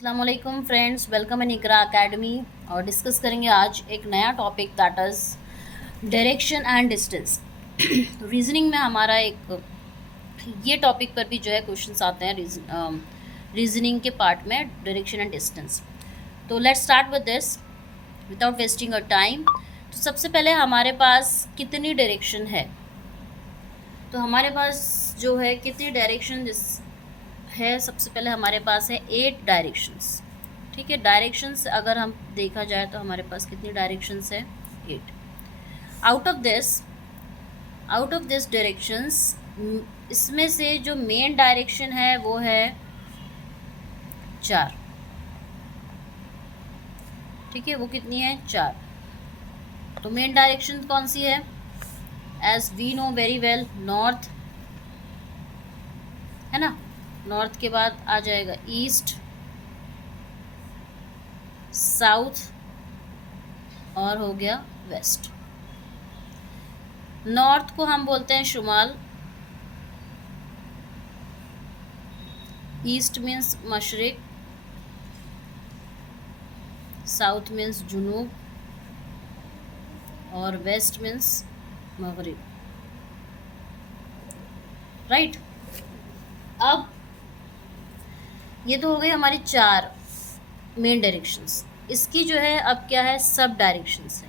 अस्सलामुअलैकुम friends, welcome in Iqra academy. और discuss करेंगे आज एक नया topic that is direction and distance. Reasoning में हमारा एक ये टॉपिक पर भी जो है क्वेश्चंस आते हैं रीजनिंग के पार्ट में, डायरेक्शन एंड डिस्टेंस। तो let's start with this without wasting a time. तो सबसे पहले हमारे पास कितनी डायरेक्शन है? तो हमारे पास जो है कितनी डायरेक्शन है, सबसे पहले हमारे पास है 8 डायरेक्शंस। ठीक है, डायरेक्शंस अगर हम देखा जाए तो हमारे पास कितनी डायरेक्शंस है? 8। आउट ऑफ दिस डायरेक्शंस, इसमें से जो मेन डायरेक्शन है वो है 4। ठीक है, वो कितनी है? 4। तो मेन डायरेक्शन कौन सी है? As we know very well, north है ना। नॉर्थ के बाद आ जाएगा ईस्ट, साउथ और हो गया वेस्ट। नॉर्थ को हम बोलते हैं शुमाल, ईस्ट मीन्स मशरिक, साउथ मीन्स जुनूब और वेस्ट मीन्स मगरिब। राइट। अब ये तो हो गई हमारी 4 मेन डायरेक्शंस। इसकी जो है अब क्या है? सब डायरेक्शंस है।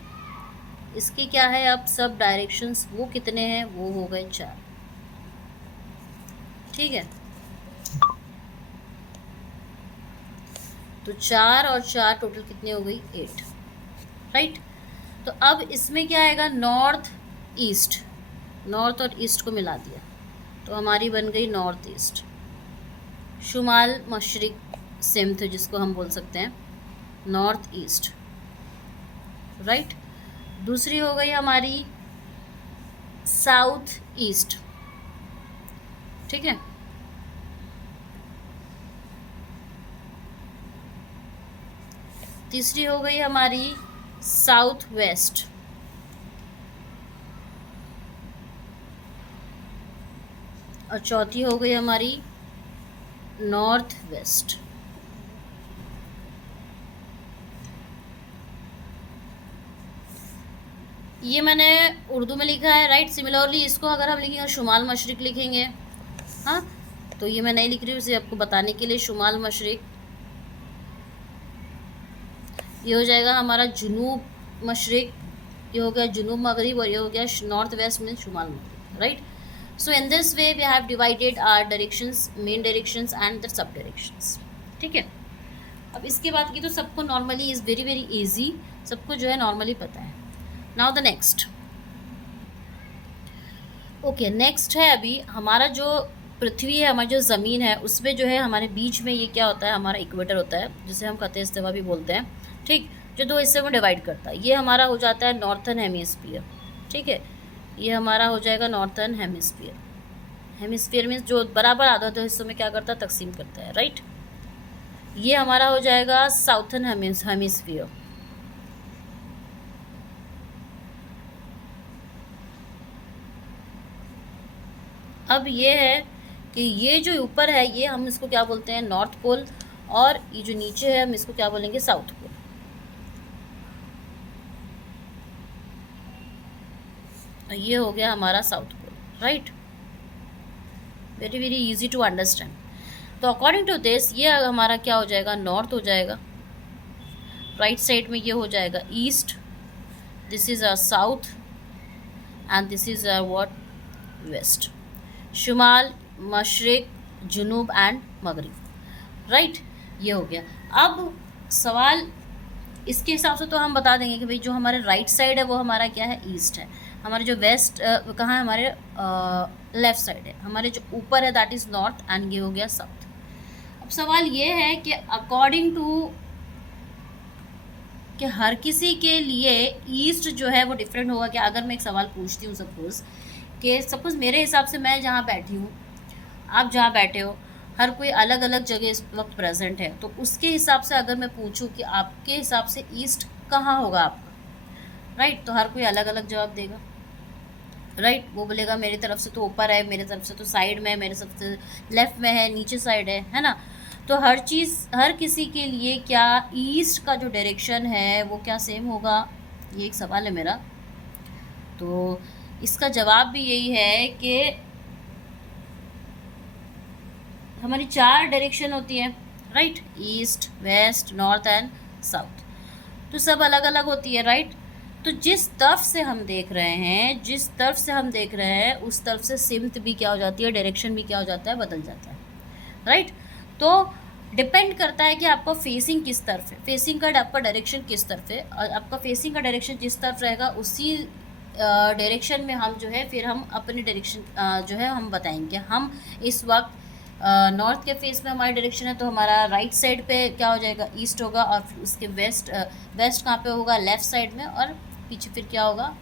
इसकी क्या है अब? सब डायरेक्शंस। वो कितने हैं? वो हो गए 4। ठीक है, तो 4 और 4 टोटल कितनी हो गई? 8। राइट। तो अब इसमें क्या आएगा? नॉर्थ ईस्ट, नॉर्थ और ईस्ट को मिला दिया तो हमारी बन गई नॉर्थ ईस्ट। शुमाल मशरिक सेम थे, जिसको हम बोल सकते हैं नॉर्थ ईस्ट। राइट। दूसरी हो गई हमारी साउथ ईस्ट। ठीक है, तीसरी हो गई हमारी साउथ वेस्ट। और चौथी हो गई हमारी नॉर्थ वेस्ट। ये मैंने उर्दू में लिखा है। राइट। सिमिलरली इसको अगर हम लिखेंगे शुमाल मशरिक लिखेंगे, हाँ, तो ये मैं नहीं लिख रही हूँ, इसे आपको बताने के लिए। शुमाल मशरिक, ये हो जाएगा हमारा जुनूब मशरिक, ये हो गया जुनूब मगरिब, और ये हो गया नॉर्थ वेस्ट मीन्स शुमाल मगरिब। Right. So in this way we have divided our directions, main directions and the sub directions. ठीक है। अब इसके बाद की तो सबको normally is very very easy, सबको जो है नॉर्मली पता है। Now the next. Okay, next है अभी हमारा जो पृथ्वी है, हमारी जो ज़मीन है, उसमें जो है हमारे बीच में ये क्या होता है? हमारा इक्वेटर होता है, जिसे हम खत इस्तिवा भी बोलते हैं। ठीक, जो 2 हिस्से में डिवाइड करता है। ये हमारा हो जाता है नॉर्थर्न हेमिस्फीयर। ठीक है, ये हमारा हो जाएगा नॉर्थर्न हेमिस्फीयर। हेमिस्फीयर मीन्स जो बराबर आधा हिस्सों में क्या करता है? तकसीम करता है। राइट। ये हमारा हो जाएगा साउथर्न हेमिस्फीयर। अब ये है कि ये जो ऊपर है ये हम इसको क्या बोलते हैं? North pole. और ये जो नीचे है हम इसको क्या बोलेंगे? South pole. ये हो गया हमारा south pole. Right. Very very easy to understand. तो अकॉर्डिंग टू दिस ये हमारा क्या हो जाएगा? नॉर्थ हो जाएगा। राइट साइड में ये हो जाएगा east, this is our south and this is our what? West. शुमाल मशरिक जुनूब एंड मगरिब। राइट। ये हो गया। अब सवाल इसके हिसाब से तो हम बता देंगे कि भाई जो हमारे राइट साइड है वो हमारा क्या है? ईस्ट है। हमारे जो वेस्ट कहाँ है? हमारे लेफ़्ट साइड है। हमारे जो ऊपर है दैट इज़ नॉर्थ एंड ये हो गया साउथ। अब सवाल ये है कि अकॉर्डिंग टू कि हर किसी के लिए ईस्ट जो है वो डिफरेंट होगा। कि अगर मैं एक सवाल पूछती हूँ, सपोज़ मेरे हिसाब से मैं जहाँ बैठी हूँ, आप जहाँ बैठे हो, हर कोई अलग अलग जगह इस वक्त प्रेजेंट है, तो उसके हिसाब से अगर मैं पूछूं कि आपके हिसाब से ईस्ट कहाँ होगा आपका? राइट। तो हर कोई अलग अलग जवाब देगा। राइट। वो बोलेगा मेरी तरफ से तो ऊपर है, मेरी तरफ से तो साइड में है, मेरे तरफ से लेफ़्ट में है, नीचे साइड है ना। तो हर चीज़, हर किसी के लिए क्या ईस्ट का जो डायरेक्शन है वो क्या सेम होगा, ये एक सवाल है मेरा। तो इसका जवाब भी यही है कि हमारी 4 डायरेक्शन होती है, right, east, west, north and south. तो सब अलग अलग होती है, राइट। तो जिस तरफ से हम देख रहे हैं, जिस तरफ से हम देख रहे हैं उस तरफ से सिमत भी क्या हो जाती है, डायरेक्शन भी क्या हो जाता है, बदल जाता है, राइट। तो डिपेंड करता है कि आपका फेसिंग किस तरफ है, फेसिंग का आपका डायरेक्शन किस तरफ है, और आपका फेसिंग का डायरेक्शन जिस तरफ रहेगा उसी डायरेक्शन में हम जो है फिर हम अपनी डायरेक्शन जो है हम बताएंगे। हम इस वक्त नॉर्थ के फेस में हमारी डायरेक्शन है तो हमारा राइट साइड पे क्या हो जाएगा, ईस्ट होगा, और फिर उसके वेस्ट कहाँ पे होगा, लेफ़्ट साइड में, और पीछे फिर क्या होगा,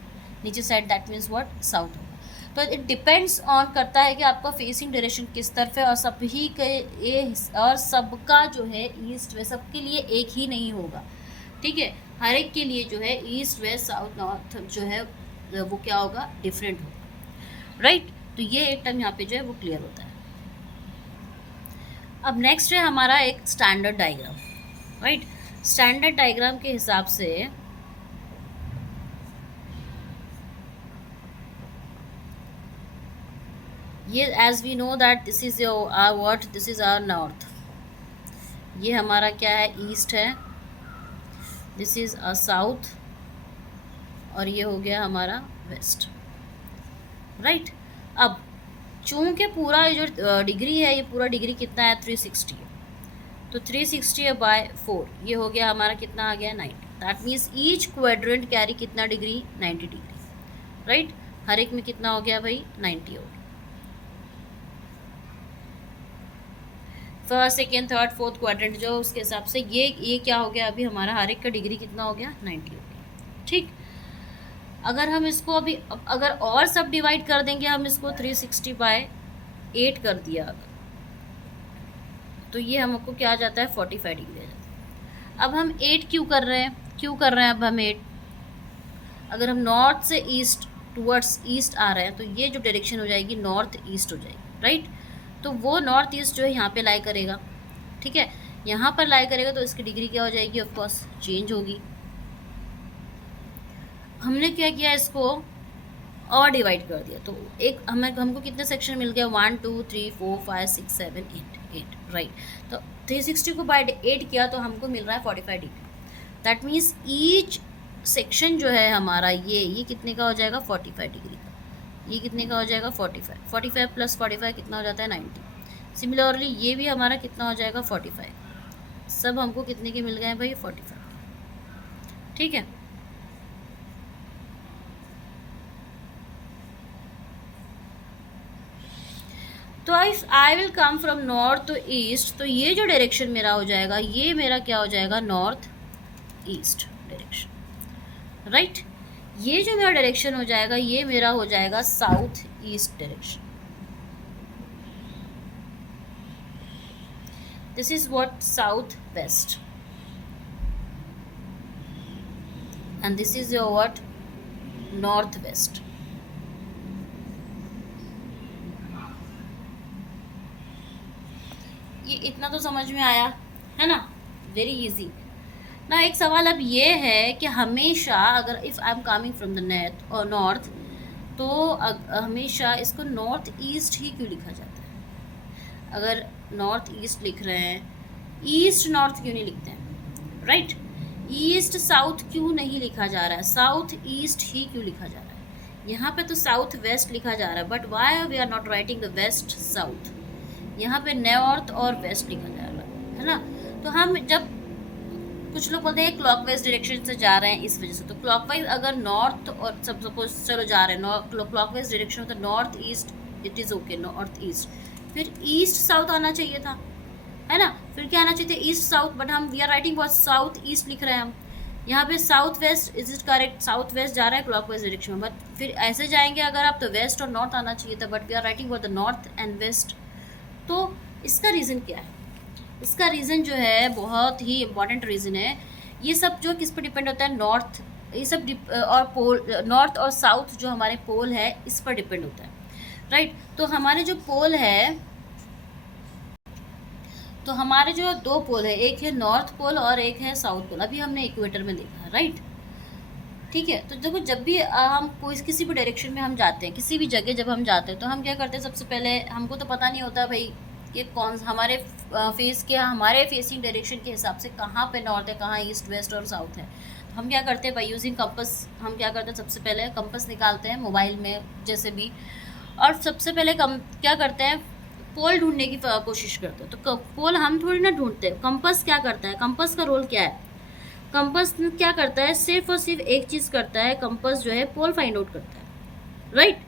नीचे side, that means what, south होगा। तो इट डिपेंड्स ऑन करता है कि आपका फेसिंग डायरेक्शन किस तरफ है, और सभी के ये और सबका जो है ईस्ट वेस्ट सबके लिए एक ही नहीं होगा, ठीक है। हर एक के लिए जो है ईस्ट वेस्ट साउथ नॉर्थ जो है वो क्या होगा, डिफरेंट होगा, राइट। तो ये एक टर्म यहाँ पे जो है वो क्लियर होता है। अब नेक्स्ट है हमारा एक standard diagram, right. Standard diagram के हिसाब से ये, as we know that this is your what, this is our north, ये हमारा क्या है, ईस्ट है, दिस इज अ साउथ, और ये हो गया हमारा वेस्ट, राइट। अब चूँकि पूरा जो डिग्री है, ये पूरा डिग्री कितना है, 360 है, तो 360 है बाय 4, ये हो गया हमारा कितना आ गया, 90। That means each quadrant carry कितना डिग्री, 90 डिग्री, राइट। हर एक में कितना हो गया भाई, 90 हो गया। First second third fourth quadrant जो उसके हिसाब से ये क्या हो गया, अभी हमारा हर एक का डिग्री कितना हो गया, 90 हो गया, ठीक। अगर हम इसको अभी अगर और सब डिवाइड कर देंगे, हम इसको 360 बाय 8 कर दिया अगर, तो ये हमको क्या आ जाता है, 45 डिग्री आ जाता है। अब हम 8 क्यों कर रहे हैं, अब हम 8, अगर हम नॉर्थ से ईस्ट टूवर्ड्स ईस्ट आ रहे हैं तो ये जो डायरेक्शन हो जाएगी नॉर्थ ईस्ट हो जाएगी, राइट। तो वो नॉर्थ ईस्ट जो है यहाँ पे लाई करेगा, ठीक है, यहाँ पर लाई करेगा, तो इसकी डिग्री क्या हो जाएगी, ऑफ कोर्स चेंज होगी। हमने क्या किया, इसको और डिवाइड कर दिया, तो एक हमको कितने सेक्शन मिल गया, 1 2 3 4 5 6 7 8, राइट। तो 360 को बाय 8 किया तो हमको मिल रहा है 45 degree. That means each section जो है हमारा ये कितने का हो जाएगा, 45 डिग्री का, ये कितने का हो जाएगा, 45 प्लस 45 कितना हो जाता है, 90। सिमिलरली ये भी हमारा कितना हो जाएगा, 45। सब हमको कितने के मिल गए हैं भाई, 45, ठीक है। तो if I will come from north to east, तो ये जो डायरेक्शन मेरा हो जाएगा, ये मेरा क्या हो जाएगा, नॉर्थ ईस्ट डायरेक्शन, राइट। ये जो मेरा डायरेक्शन हो जाएगा, ये मेरा हो जाएगा south east direction. This is what, south west, and this is your what, north west. ये इतना तो समझ में आया है ना, वेरी इजी ना। एक सवाल अब ये है कि हमेशा अगर if I am coming from the net और नॉर्थ, तो हमेशा इसको नॉर्थ ईस्ट ही क्यों लिखा जाता है। अगर नॉर्थ ईस्ट लिख रहे हैं, ईस्ट नॉर्थ क्यों नहीं लिखते हैं, राइट। ईस्ट साउथ क्यों नहीं लिखा जा रहा है, साउथ ईस्ट ही क्यों लिखा जा रहा है। यहाँ पे तो साउथ वेस्ट लिखा जा रहा है, but why we are not writing the west south, यहाँ पे नॉर्थ और वेस्ट लिखा जा रहा है ना। तो हम जब कुछ लोग बोलते हैं क्लॉकवाइज डायरेक्शन से जा रहे हैं इस वजह से, तो क्लॉकवाइज अगर नॉर्थ और सब सपोज चलो जा रहे हैं क्लॉकवाइज डायरेक्शन तो north east, it is okay, north east, फिर ईस्ट साउथ आना चाहिए था, है ना। फिर क्या आना चाहिए था, ईस्ट साउथ, बट हम we are writing for south east लिख रहे हैं हम। यहाँ पे south west, is it correct, south west जा रहा है क्लॉकवाइज डायरेक्शन में, बट फिर ऐसे जाएंगे अगर आप तो वेस्ट और नॉर्थ आना चाहिए था, but we are writing for the north and west. तो इसका रीज़न क्या है, इसका रीज़न जो है बहुत ही इम्पॉर्टेंट रीज़न है। ये सब जो किस पर डिपेंड होता है, नॉर्थ, ये सब और पोल, नॉर्थ और साउथ जो हमारे पोल है इस पर डिपेंड होता है, राइट। तो हमारे जो पोल है, तो हमारे जो दो पोल है, एक है नॉर्थ पोल और एक है साउथ पोल, अभी हमने इक्वेटर में देखा है, राइट। ठीक है, तो देखो जब भी हम कोई किसी भी डायरेक्शन में हम जाते हैं, किसी भी जगह जब हम जाते हैं तो हम क्या करते हैं, सबसे पहले हमको तो पता नहीं होता भाई कि कौन हमारे फेस के हमारे फेसिंग डायरेक्शन के हिसाब से कहाँ पे नॉर्थ है, कहाँ ईस्ट वेस्ट और साउथ है। तो हम क्या करते हैं, बाई यूजिंग कंपस हम क्या करते हैं, सबसे पहले कंपस निकालते हैं मोबाइल में जैसे भी, और सबसे पहले क्या करते हैं, पोल ढूंढने की कोशिश करते हैं। तो पोल हम थोड़ी ना ढूंढते, कंपस क्या करता है, कंपस का रोल क्या है, कंपस क्या करता है, सिर्फ और सिर्फ एक चीज़ करता है, कंपस जो है पोल फाइंड आउट करता है, राइट।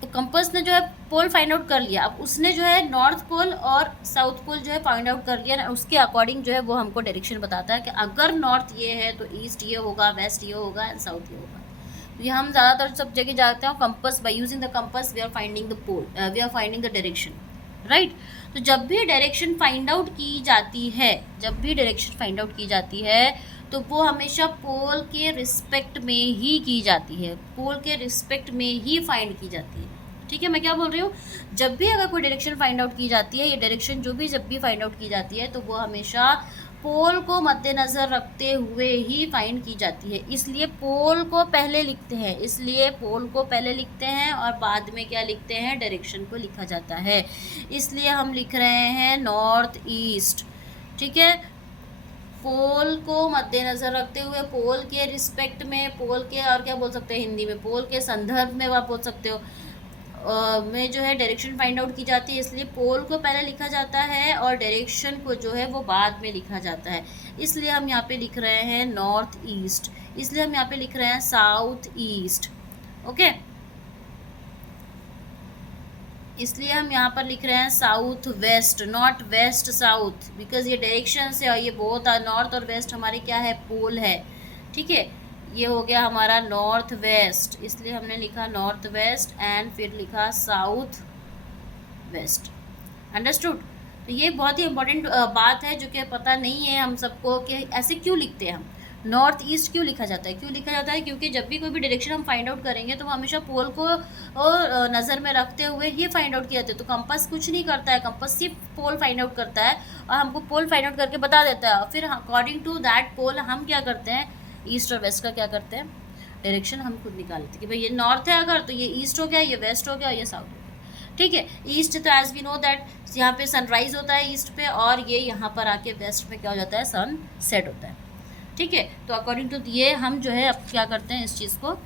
तो कंपस ने जो है पोल फाइंड आउट कर लिया, अब उसने जो है नॉर्थ पोल और साउथ पोल जो है फाइंड आउट कर लिया ना, उसके अकॉर्डिंग जो है वो हमको डायरेक्शन बताता है कि अगर नॉर्थ ये है तो ईस्ट ये होगा, वेस्ट ये होगा एंड साउथ ये होगा। तो ये हम ज़्यादातर सब जगह जाते हैं, compass by using the compass we are finding the pole, we are finding the direction, right. तो जब भी डायरेक्शन फाइंड आउट की जाती है, जब भी डायरेक्शन फाइंड आउट की जाती है तो वो हमेशा पोल के रिस्पेक्ट में ही की जाती है, पोल के रिस्पेक्ट में ही फाइंड की जाती है। ठीक है, मैं क्या बोल रही हूँ, जब भी अगर कोई डायरेक्शन फाइंड आउट की जाती है, ये डायरेक्शन जो भी जब भी फाइंड आउट की जाती है तो वो हमेशा पोल को मद्देनज़र रखते हुए ही फाइंड की जाती है। इसलिए पोल को पहले लिखते हैं, इसलिए पोल को पहले लिखते हैं और बाद में क्या लिखते हैं, डायरेक्शन को लिखा जाता है। इसलिए हम लिख रहे हैं नॉर्थ ईस्ट। ठीक है, पोल को मद्देनज़र रखते हुए, पोल के रिस्पेक्ट में, पोल के और क्या बोल सकते हैं हिंदी में, पोल के संदर्भ में आप बोल सकते हो, में जो है डायरेक्शन फाइंड आउट की जाती है। इसलिए पोल को पहले लिखा जाता है और डायरेक्शन को जो है वो बाद में लिखा जाता है। इसलिए हम यहाँ पे लिख रहे हैं नॉर्थ ईस्ट, इसलिए हम यहाँ पे लिख रहे हैं साउथ ईस्ट। ओके, इसलिए हम यहाँ पर लिख रहे हैं south west, not west south, because ये डायरेक्शन से और ये बहुत नॉर्थ और वेस्ट हमारे क्या है, पोल है। ठीक है, ये हो गया हमारा नॉर्थ वेस्ट, इसलिए हमने लिखा नॉर्थ वेस्ट एंड फिर लिखा साउथ वेस्ट। अंडरस्टूड। तो ये बहुत ही इंपॉर्टेंट बात है जो कि पता नहीं है हम सबको कि ऐसे क्यों लिखते हैं, हम नॉर्थ ईस्ट क्यों लिखा जाता है, क्यों लिखा जाता है, क्योंकि जब भी कोई भी डायरेक्शन हम फाइंड आउट करेंगे तो हमेशा पोल को नज़र में रखते हुए ये फाइंड आउट किया जाता है। तो कंपास कुछ नहीं करता है, कंपास सिर्फ पोल फाइंड आउट करता है और हमको पोल फाइंड आउट करके बता देता है। फिर अकॉर्डिंग टू दैट पोल हम क्या करते हैं, ईस्ट और वेस्ट का क्या करते हैं, डायरेक्शन हम खुद निकालते हैं कि भाई ये नॉर्थ है अगर तो ये ईस्ट हो गया, ये वेस्ट हो गया, ये साउथ हो गया। ठीक है, ईस्ट तो एज वी नो दैट यहाँ पे सनराइज होता है ईस्ट पे, और ये यहाँ पर आके वेस्ट में क्या हो जाता है, सन सेट होता है। ठीक है, तो अकॉर्डिंग टू ये हम जो है अब क्या करते हैं, इस चीज़ को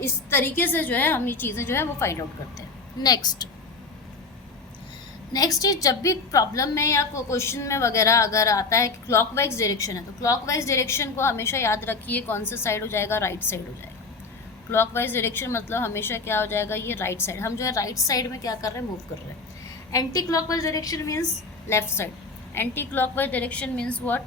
इस तरीके से जो है हम ये चीज़ें जो है वो फाइंड आउट करते हैं। नेक्स्ट इज जब भी प्रॉब्लम में या क्वेश्चन में वगैरह अगर आता है कि क्लॉकवाइज डायरेक्शन है, तो क्लॉकवाइज डायरेक्शन को हमेशा याद रखिए, कौन सा साइड हो जाएगा, राइट साइड हो जाएगा। क्लॉकवाइज डायरेक्शन मतलब हमेशा क्या हो जाएगा, ये राइट साइड। हम जो है राइट साइड में क्या कर रहे हैं, मूव कर रहे हैं। Anti clockwise direction means left side, anti clockwise direction means what,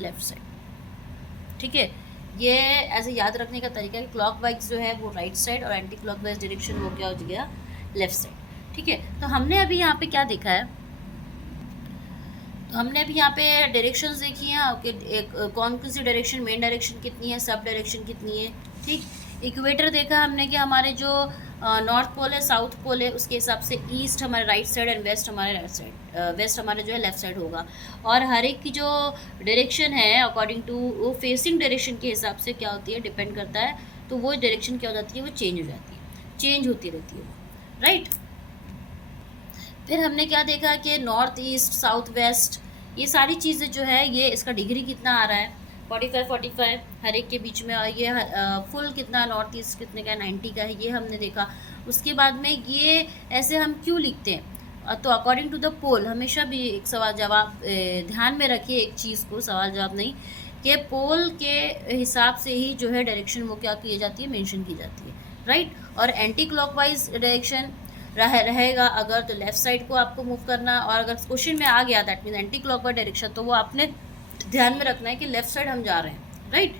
left side. ठीक है, ये ऐसे याद रखने का तरीका है, क्लॉकवाइज जो है वो राइट साइड और एंटी क्लॉकवाइज डायरेक्शन वो क्या हो गया, लेफ्ट साइड। ठीक है, तो हमने अभी यहाँ पे क्या देखा है, तो हमने अभी यहाँ पे डायरेक्शंस देखी हैं कि एक कौन सी डायरेक्शन, मेन डायरेक्शन कितनी है, सब डायरेक्शन कितनी है। ठीक, इक्वेटर देखा हमने कि हमारे जो नॉर्थ पोल है, साउथ पोल है, उसके हिसाब से ईस्ट हमारे राइट साइड एंड वेस्ट हमारे राइट साइड, वेस्ट हमारे जो है लेफ्ट साइड होगा। और हर एक की जो डायरेक्शन है अकॉर्डिंग टू वो फेसिंग डायरेक्शन के हिसाब से क्या होती है, डिपेंड करता है। तो वो डायरेक्शन क्या हो जाती है, वो चेंज हो जाती है, चेंज होती रहती है, राइट। फिर हमने क्या देखा कि नॉर्थ ईस्ट, साउथ वेस्ट, ये सारी चीज़ें जो है ये इसका डिग्री कितना आ रहा है, 45 हर एक के बीच में, और ये फुल कितना नॉर्थ ईस्ट कितने का है, 90 का है, ये हमने देखा। उसके बाद में ये ऐसे हम क्यों लिखते हैं, तो अकॉर्डिंग टू द पोल हमेशा भी एक सवाल जवाब ध्यान में रखिए, एक चीज़ को, सवाल जवाब नहीं, कि पोल के हिसाब से ही जो है डायरेक्शन वो क्या की जाती है, मेंशन की जाती है, राइट। और एंटी क्लॉकवाइज डायरेक्शन रहेगा अगर तो लेफ़्ट साइड को आपको मूव करना, और अगर क्वेश्चन में आ गया that mean anti clockwise direction, तो वो आपने ध्यान में रखना है कि लेफ़्ट साइड हम जा रहे हैं, राइट।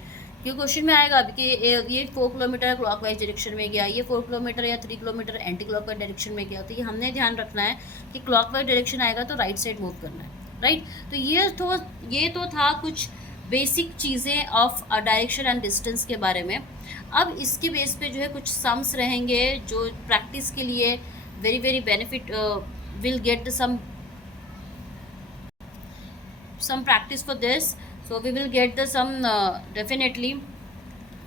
क्योंकि क्वेश्चन में आएगा अभी कि ये 4 किलोमीटर क्लॉकवाइज डायरेक्शन में गया, ये 4 किलोमीटर या 3 किलोमीटर एंटी क्लॉकवाइज डायरेक्शन में गया, तो ये हमने ध्यान रखना है कि क्लॉकवाइज डायरेक्शन आएगा तो राइट साइड मूव करना है, राइट। तो ये तो था कुछ बेसिक चीज़ें ऑफ डायरेक्शन एंड डिस्टेंस के बारे में। अब इसके बेस पे जो है कुछ सम्स रहेंगे जो प्रैक्टिस के लिए very benefit, will get the some practice for this. So we will get the some definitely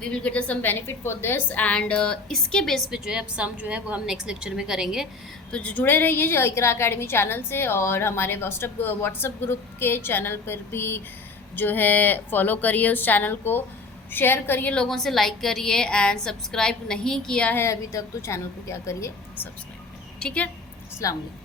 we will get some benefit for this, and इसके बेस पे जो है अब सम जो है वो हम नेक्स्ट लेक्चर में करेंगे। तो जुड़े रहिए जो इकरा अकेडमी चैनल से, और हमारे व्हाट्सएप ग्रुप के चैनल पर भी जो है फॉलो करिए उस चैनल को, शेयर करिए लोगों से, लाइक करिए, एंड सब्सक्राइब नहीं किया है अभी तक तो चैनल को क्या करिए, सब्सक्राइब। ठीक है, अस्सलाम वालेकुम।